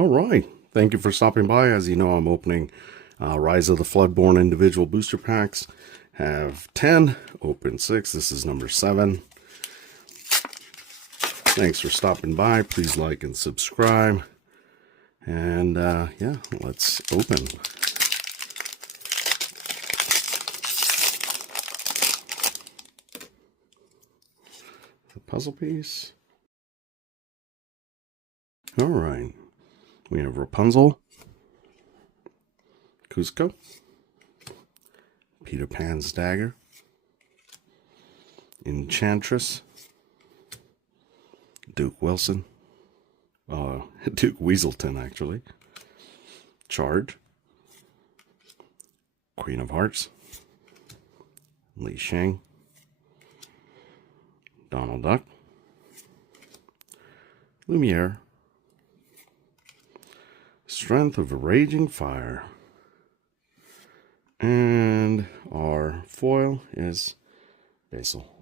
All right. Thank you for stopping by. As you know, I'm opening Rise of the Floodborn individual booster packs. Have 10, open 6. This is number 7. Thanks for stopping by. Please like and subscribe. And yeah, let's open. The puzzle piece. All right. We have Rapunzel, Cusco, Peter Pan's dagger, Enchantress, Duke Wilson, Duke Weaselton actually, Charge, Queen of Hearts, Li Shang, Donald Duck, Lumiere, Strength of a Raging Fire, and our foil is Basil.